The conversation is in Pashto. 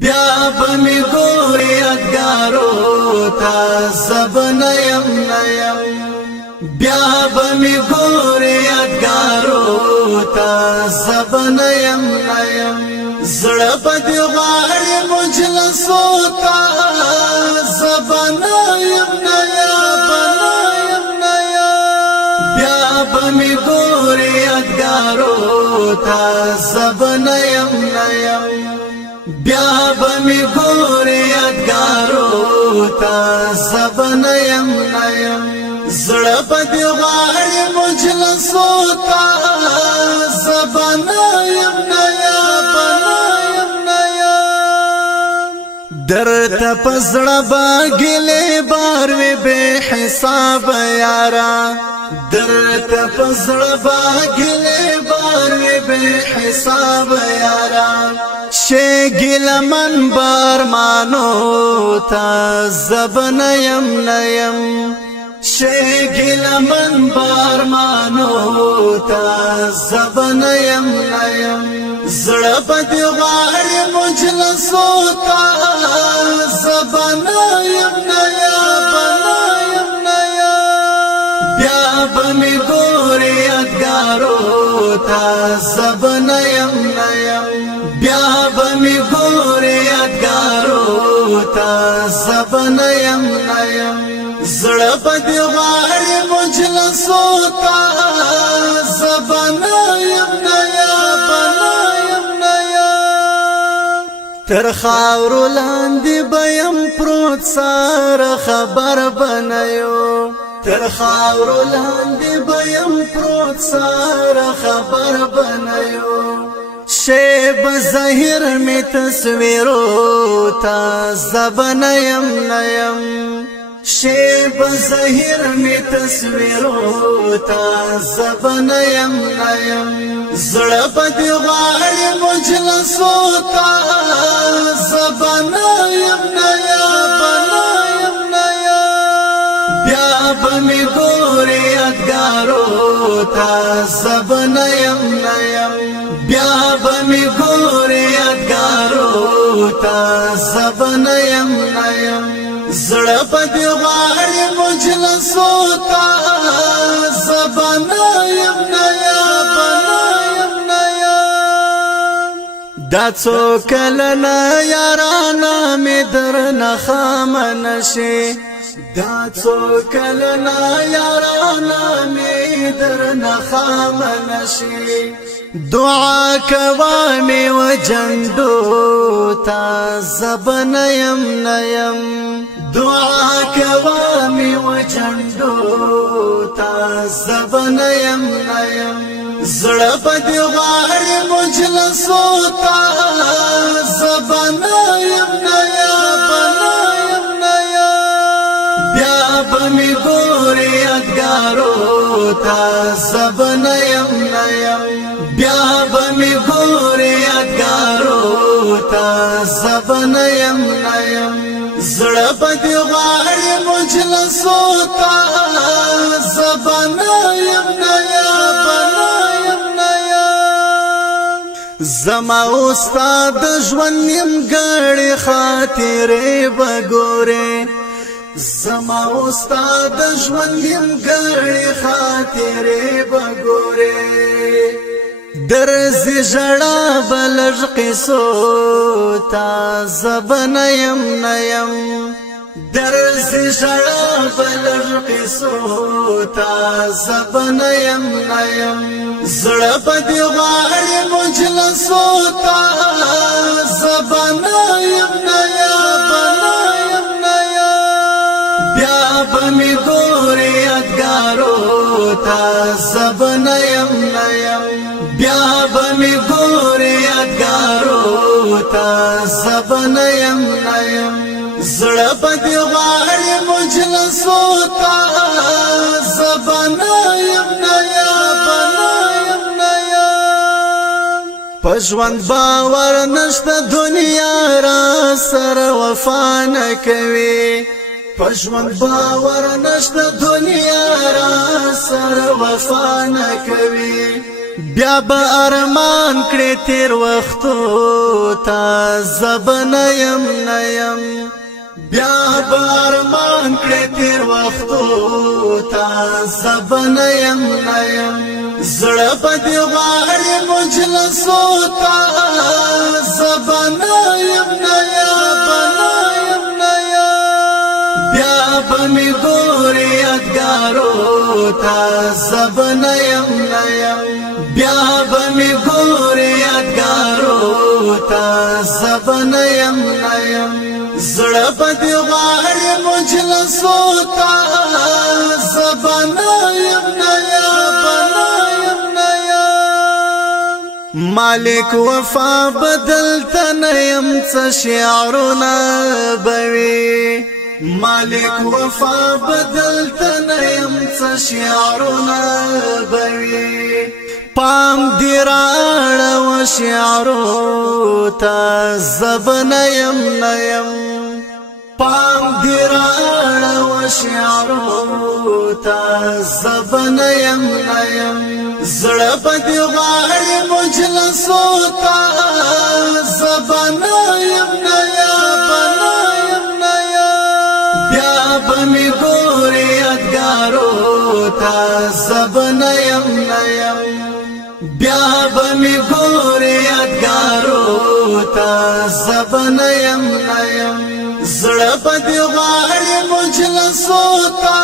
بیا بمی گوری ادگارو تا زب نیم بیا بمی گوری ادگارو تا زب نیم زړه بدی غواړي مجلسو تا زب نیم بیا بمی گوری ادگارو تا زب نیم بیا بمی گوری ادگارو تا زب نیم زړه بدی غواړي مجلسو تا زب نیم درته پزړه باګلې بار وی به حساب یارا درته پزړه باګلې بار وی به حساب یارا شګل من بار مانو تا زب نیم شګل من بار مانو تا زب نیم زړه بدی غواړي مجلسو تا زب نیم بیا بمی گوری ادگارو تا زب نیم بیا بمی گوری ادگارو تا زب نیم زړه بدی غواړي مجلسو تا زب نیم تر خاورو لاندې بیم پروت ساره خبر بنایو تر خاورو لاندې بیم پروت ساره خبر بنایو شیب ظاهر می تصویرو تا زب نیم شیب ظاهر می تصویرو تا زب نیم زړه بدی غواړي مجلسو تا زب نیم بیا بمی گوری ادگارو تا زب نیم بیا بمی گوری ادگارو تا زب نیم زړه بدی غواړي مجلسو تا زب نیم دا څو کلنه یارانا می درنه خامنه شي دا څو کلنه یارانا می درنه خامنه شي دعا کوامي وجندو تا زب نیم دعا کوامي وجندو تا زب نیم زړه بدی غواړي مجلسو تا زب نیم بیا بمی گوری ادگارو تا زب نیم بیا بمی گوری ادگارو تا زب نیم زړه بدی غواړي مجلسو تا زب نیم زما استاد ژوند نیم ګړې خاطرې بګورې زما استاد ژوند نیم ګړې خاطرې بګورې درځي ژړا بلژ قصو تا زب نیم درځي ژړا بلژ قصو تا زب نیم زړه بدی غواړي مجلسو تا زب نیم بیا بمی گوری ادگارو تا زب نیم بیا بمی گوری ادگارو تا زب نیم زړه بدی غواړي مجلسو تا زب نیم پژوند باور نشته دنیا را سره وفا نه کوي پژوند باور نشته دنیا را سره وفا نه کوي بیا به ارمان کړې تیر وختو تا زبنیم نیم بیا به ارمان کړې تیر وختو تا زبنیم نیم زړه په دې غواړي مجلسو تا زبنیم نیم بیا به می ګورې یادګارو تا زبنیم نیم بیا به می ګورې یادګارو تا زبنیم نیم زړه په دې غواړي مجلسو تا زبنیم نیم مالک وفا بدلته نیم څه شعرونه بوي مالک وفا بدلته نیم څه شعرونه بوي پام دی راړه و شعرو تا زبنیم نیم پام دی راړه و شعرو تا زبنیم نیم زړه په دې غواړي مجلسو تا زبنیم نیم بیا به می ګورې یادګارو تا زبنیم نیم بیا به می ګورې یادګارو تا زبنیم نیم زړه په دې غواړي مجلسو تا